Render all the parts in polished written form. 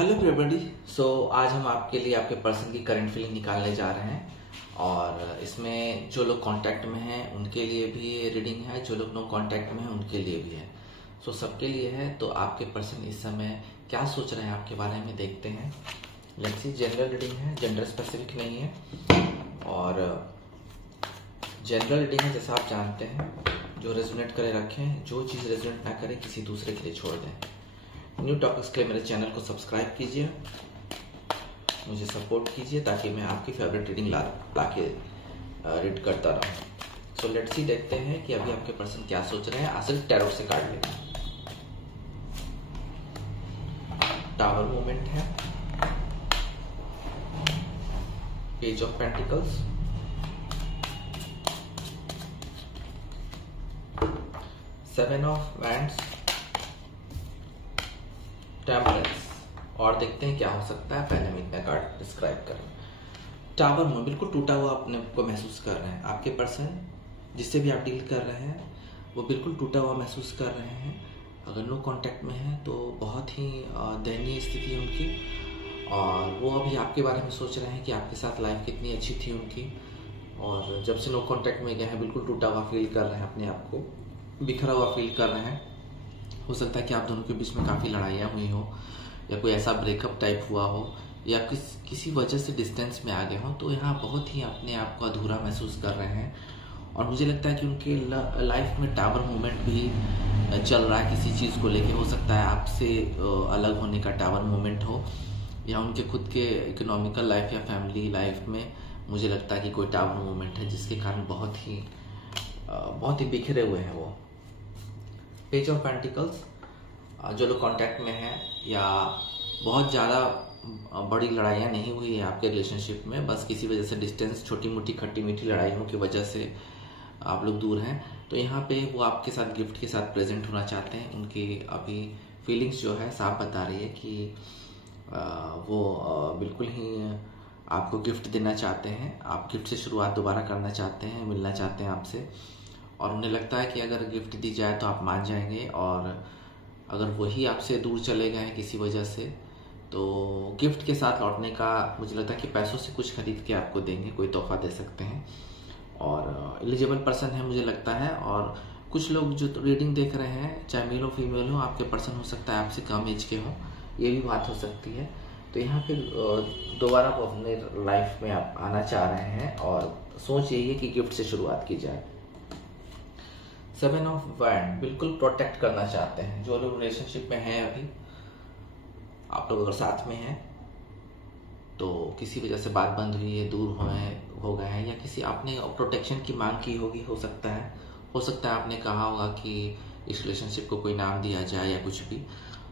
Hello everybody. सो आज हम आपके लिए आपके पर्सन की करंट फीलिंग निकालने जा रहे हैं और इसमें जो लोग कांटेक्ट में हैं उनके लिए भी ये रीडिंग है, जो लोग नो कांटेक्ट में हैं उनके लिए भी है। सो सबके लिए है। तो आपके पर्सन इस समय क्या सोच रहे हैं आपके बारे में देखते हैं। लेट्स सी, जनरल रीडिंग है, जेंडर स्पेसिफिक नहीं है और जनरल रीडिंग है। जैसा आप जानते हैं, जो रेजोनेट करे रखें, जो चीज़ रेजोनेट ना करे किसी दूसरे के लिए छोड़ दें। न्यू टॉपिक्स के लिए मेरे चैनल को सब्सक्राइब कीजिए, मुझे सपोर्ट कीजिए ताकि मैं आपकी फेवरेट रीडिंग ला के रीड करता रहूँ। सो लेट्स सी, देखते हैं कि अभी आपके पर्सन क्या सोच रहे हैं। असल टैरो से कार्ड लेना। टावर मूवमेंट है, page of pentacles, seven of wands, temperance. और देखते हैं क्या हो सकता है। पहले हम इतना कार्ड डिस्क्राइब करें। टावर में बिल्कुल टूटा हुआ अपने को महसूस कर रहे हैं। आपके पर्सन जिससे भी आप डील कर रहे हैं वो बिल्कुल टूटा हुआ महसूस कर रहे हैं। अगर नो कांटेक्ट में है तो बहुत ही दयनीय स्थिति है उनकी और वो अभी आपके बारे में सोच रहे हैं कि आपके साथ लाइफ कितनी अच्छी थी उनकी। और जब से नो कांटेक्ट में गए हैं बिल्कुल टूटा हुआ फील कर रहे हैं, अपने आप को बिखरा हुआ फील कर रहे हैं। हो सकता है कि आप दोनों के बीच में काफ़ी लड़ाइयाँ हुई हो या कोई ऐसा ब्रेकअप टाइप हुआ हो या किसी वजह से डिस्टेंस में आ गए हो। तो यहाँ बहुत ही अपने आप को अधूरा महसूस कर रहे हैं और मुझे लगता है कि उनके लाइफ में टावर मूवमेंट भी चल रहा है किसी चीज़ को लेके। हो सकता है आपसे अलग होने का टावर मूवमेंट हो या उनके खुद के इकोनॉमिकल लाइफ या फैमिली लाइफ में मुझे लगता है कि कोई टावर मूवमेंट है जिसके कारण बहुत ही बिखरे हुए हैं वो। पेज ऑफ पेंटिकल्स, जो लोग कांटेक्ट में हैं या बहुत ज़्यादा बड़ी लड़ाइयाँ नहीं हुई है आपके रिलेशनशिप में, बस किसी वजह से डिस्टेंस, छोटी मोटी खट्टी मीठी लड़ाइयों की वजह से आप लोग दूर हैं। तो यहाँ पे वो आपके साथ गिफ्ट के साथ प्रेजेंट होना चाहते हैं। उनकी अभी फीलिंग्स जो है साफ बता रही है कि वो बिल्कुल ही आपको गिफ्ट देना चाहते हैं। आप गिफ्ट से शुरुआत दोबारा करना चाहते हैं, मिलना चाहते हैं आपसे और उन्हें लगता है कि अगर गिफ्ट दी जाए तो आप मान जाएंगे। और अगर वही आपसे दूर चले गए हैं किसी वजह से तो गिफ्ट के साथ लौटने का मुझे लगता है कि पैसों से कुछ खरीद के आपको देंगे, कोई तोहफा दे सकते हैं। और एलिजिबल पर्सन है मुझे लगता है। और कुछ लोग जो रीडिंग देख रहे हैं, चाहे मेल हो फीमेल हो, आपके पर्सन हो सकता है आपसे कम एज के हो, ये भी बात हो सकती है। तो यहाँ पे दोबारा वो अपने लाइफ में आप आना चाह रहे हैं और सोच यही है कि गिफ्ट से शुरुआत की जाए। सेवन ऑफ वैंड, बिल्कुल प्रोटेक्ट करना चाहते हैं। जो लोग रिलेशनशिप में हैं अभी, आप लोग अगर साथ में हैं तो किसी वजह से बात बंद हुई है, दूर हो गए हैं या किसी आपने प्रोटेक्शन की मांग की होगी। हो सकता है आपने कहा होगा कि इस रिलेशनशिप को कोई नाम दिया जाए या कुछ भी।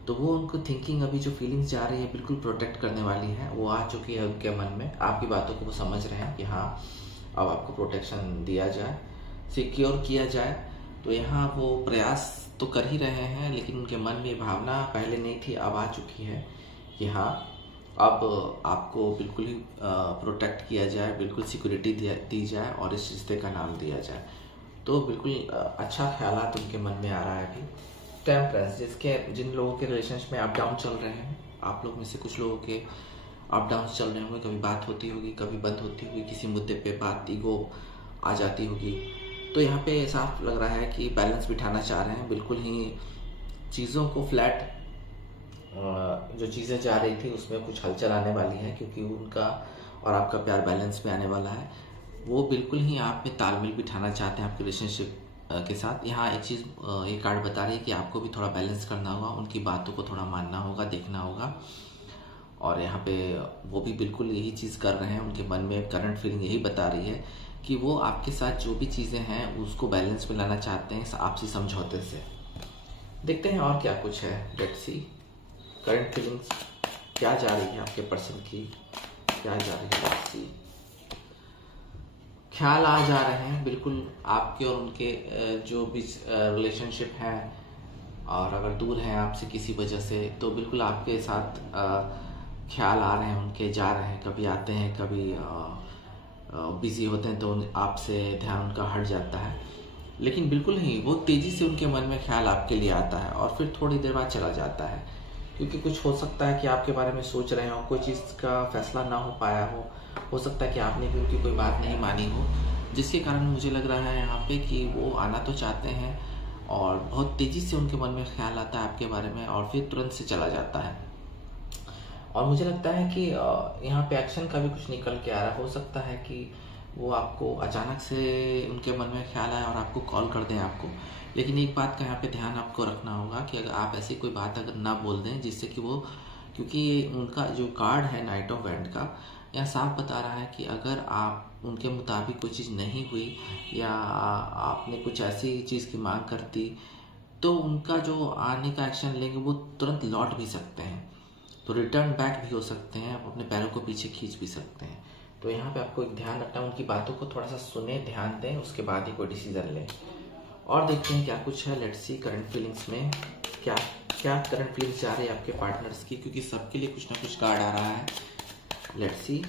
तो वो उनको थिंकिंग, अभी जो फीलिंग्स जा रही है बिल्कुल प्रोटेक्ट करने वाली है, वो आ चुकी है उनके मन में। आपकी बातों को वो समझ रहे हैं कि हाँ अब आपको प्रोटेक्शन दिया जाए, सिक्योर किया जाए। तो यहाँ वो प्रयास तो कर ही रहे हैं लेकिन उनके मन में भावना पहले नहीं थी, अब आ चुकी है कि हाँ अब आपको बिल्कुल ही प्रोटेक्ट किया जाए, बिल्कुल सिक्योरिटी दी जाए और इस रिश्ते का नाम दिया जाए। तो बिल्कुल अच्छा ख्यालात उनके मन में आ रहा है अभी। टेम्परेंस, जिन लोगों के रिलेशनशिप में अप डाउन चल रहे हैं, आप लोग में से कुछ लोगों के अप डाउन चल रहे होंगे, कभी बात होती होगी, कभी बंद होती होगी, किसी मुद्दे पे बात ईगो आ जाती होगी। तो यहाँ पे साफ लग रहा है कि बैलेंस बिठाना चाह रहे हैं, बिल्कुल ही चीज़ों को फ्लैट, जो चीज़ें जा रही थी उसमें कुछ हलचल आने वाली है क्योंकि उनका और आपका प्यार बैलेंस में आने वाला है। वो बिल्कुल ही आप में तालमेल बिठाना चाहते हैं आपके रिलेशनशिप के साथ। यहाँ एक चीज़ ये कार्ड बता रही है कि आपको भी थोड़ा बैलेंस करना होगा, उनकी बातों को थोड़ा मानना होगा, देखना होगा। और यहाँ पे वो भी बिल्कुल यही चीज़ कर रहे हैं। उनके मन में करंट फीलिंग यही बता रही है कि वो आपके साथ जो भी चीज़ें हैं उसको बैलेंस में लाना चाहते हैं आपसी समझौते से। देखते हैं और क्या कुछ है। लेट्स सी, करंट फीलिंग्स क्या जा रही है आपके पर्सन की, क्या जा रही है। लेट्स सी, ख्याल आ जा रहे हैं बिल्कुल आपके और उनके जो भी रिलेशनशिप है और अगर दूर हैं आपसे किसी वजह से तो बिल्कुल आपके साथ ख्याल आ रहे हैं उनके, जा रहे हैं, कभी आते हैं, कभी बिजी होते हैं तो आपसे ध्यान उनका हट जाता है। लेकिन बिल्कुल ही वो तेज़ी से उनके मन में ख्याल आपके लिए आता है और फिर थोड़ी देर बाद चला जाता है। क्योंकि कुछ हो सकता है कि आपके बारे में सोच रहे हो, कोई चीज़ का फैसला ना हो पाया हो सकता है कि आपने भी उनकी कोई बात नहीं मानी हो, जिसके कारण मुझे लग रहा है यहाँ पे कि वो आना तो चाहते हैं और बहुत तेज़ी से उनके मन में ख्याल आता है आपके बारे में और फिर तुरंत से चला जाता है। और मुझे लगता है कि यहाँ पे एक्शन का भी कुछ निकल के आ रहा है। हो सकता है कि वो आपको अचानक से उनके मन में ख्याल आए और आपको कॉल कर दें आपको। लेकिन एक बात का यहाँ पे ध्यान आपको रखना होगा कि अगर आप ऐसी कोई बात अगर ना बोल दें जिससे कि वो, क्योंकि उनका जो कार्ड है नाइट ऑफ एंड का, यहाँ साफ बता रहा है कि अगर आप उनके मुताबिक कोई चीज़ नहीं हुई या आपने कुछ ऐसी चीज़ की मांग करती तो उनका जो आने का एक्शन लेंगे वो तुरंत लौट भी सकते हैं, तो रिटर्न बैक भी हो सकते हैं, आप अपने पैरों को पीछे खींच भी सकते हैं। तो यहाँ पे आपको एक ध्यान रखना है, उनकी बातों को थोड़ा सा सुने, ध्यान दें, उसके बाद ही कोई डिसीजन लें। और देखते हैं क्या कुछ है। लेट्स सी करंट फीलिंग्स में क्या क्या करंट फीलिंग्स जा रही है आपके पार्टनर्स की, क्योंकि सबके लिए कुछ ना कुछ कार्ड आ रहा है। Let's see.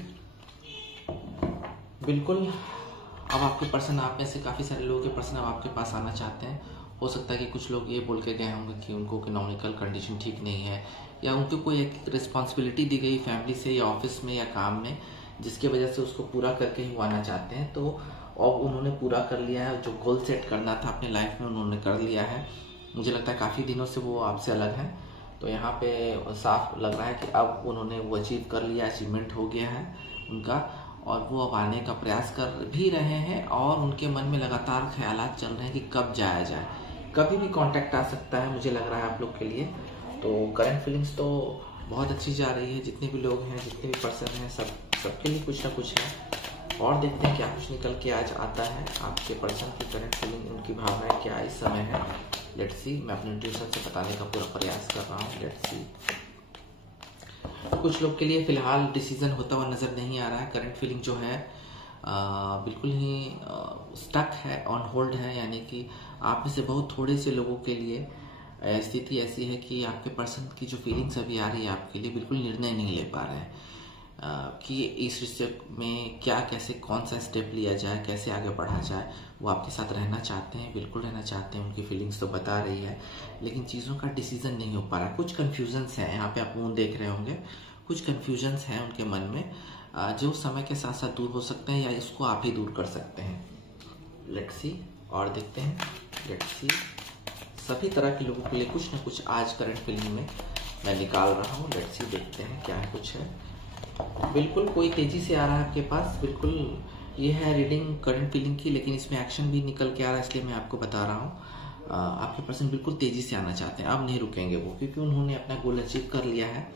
बिल्कुल अब आपके पर्सन, आप में से काफ़ी सारे लोगों के पर्सन अब आपके पास आना चाहते हैं। हो सकता है कि कुछ लोग ये बोल के गए होंगे कि उनको इकोनॉमिकल कंडीशन ठीक नहीं है या उनको कोई एक रिस्पॉन्सिबिलिटी दी गई फैमिली से या ऑफिस में या काम में, जिसकी वजह से उसको पूरा करके ही वो आना चाहते हैं। तो अब उन्होंने पूरा कर लिया है, जो गोल सेट करना था अपने लाइफ में उन्होंने कर लिया है। मुझे लगता है काफ़ी दिनों से वो आपसे अलग हैं, तो यहाँ पे साफ लग रहा है कि अब उन्होंने वो अचीव कर लिया, अचीवमेंट हो गया है उनका, और वो अब आने का प्रयास कर भी रहे हैं और उनके मन में लगातार ख्यालात चल रहे हैं कि कब जाया जाए। कभी भी कांटेक्ट आ सकता है मुझे लग रहा है आप लोग के लिए। तो करंट फीलिंग्स तो बहुत अच्छी जा रही है, जितने भी लोग हैं, जितने भी पर्सन हैं, सबके लिए कुछ ना कुछ है। और देखते हैं क्या कुछ निकल के आज आता है आपके पर्सन की करंट फीलिंग, उनकी भावनाएं क्या इस समय है। Let's see. मैं अपने इंट्यूशन से बताने का पूरा प्रयास कर रहा हूँ। Let's see. कुछ लोग के लिए फिलहाल डिसीजन होता हुआ नज़र नहीं आ रहा है। करंट फीलिंग जो है बिल्कुल ही स्टक है, ऑन होल्ड है, यानी कि आप में से बहुत थोड़े से लोगों के लिए स्थिति ऐसी है कि आपके पर्सन की जो फीलिंग्स अभी आ रही है आपके लिए, बिल्कुल निर्णय नहीं ले पा रहे हैं कि इस रिश्ते में क्या, कैसे, कौन सा स्टेप लिया जाए, कैसे आगे बढ़ा जाए। वो आपके साथ रहना चाहते हैं, बिल्कुल रहना चाहते हैं, उनकी फीलिंग्स तो बता रही है, लेकिन चीज़ों का डिसीजन नहीं हो पा रहा। कुछ कन्फ्यूजन्स हैं, यहाँ पे आप मुँह देख रहे होंगे, कुछ कन्फ्यूजन्स हैं उनके मन में जो समय के साथ साथ दूर हो सकते हैं या इसको आप ही दूर कर सकते हैं। Let's see. और देखते हैं। Let's see. सभी तरह के लोगों के लिए कुछ ना कुछ आज करंट फीलिंग में मैं निकाल रहा हूँ। Let's see. देखते हैं क्या कुछ है। बिल्कुल कोई तेजी से आ रहा है आपके पास, बिल्कुल ये है रीडिंग करंट फीलिंग की, लेकिन इसमें एक्शन भी निकल के आ रहा है, इसलिए मैं आपको बता रहा हूँ। आपके पर्सन बिल्कुल तेजी से आना चाहते हैं, अब नहीं रुकेंगे वो, क्योंकि उन्होंने अपना गोल अचीव कर लिया है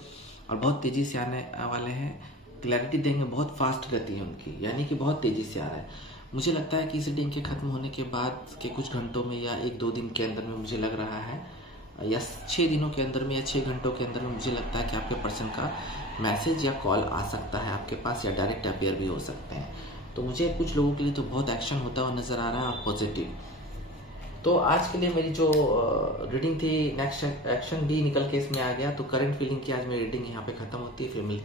और बहुत तेजी से आने वाले हैं। क्लैरिटी देंगे, बहुत फास्ट गति है उनकी, यानी कि बहुत तेजी से आ रहा है। मुझे लगता है कि इस रीडिंग के खत्म होने के बाद के कुछ घंटों में या 1-2 दिन के अंदर में, मुझे लग रहा है, या 6 दिनों के अंदर में या 6 घंटों के अंदर में, मुझे लगता है कि आपके पर्सन का मैसेज या कॉल आ सकता है आपके पास, या डायरेक्ट अपेयर भी हो सकते हैं। तो मुझे कुछ लोगों के लिए तो बहुत एक्शन होता हुआ नजर आ रहा है और पॉजिटिव। तो आज के लिए मेरी जो रीडिंग थी, नेक्स्ट एक्शन भी निकल के इसमें आ गया। तो करंट फीलिंग की आज मेरी रीडिंग यहाँ पे खत्म होती है। फिर मिलती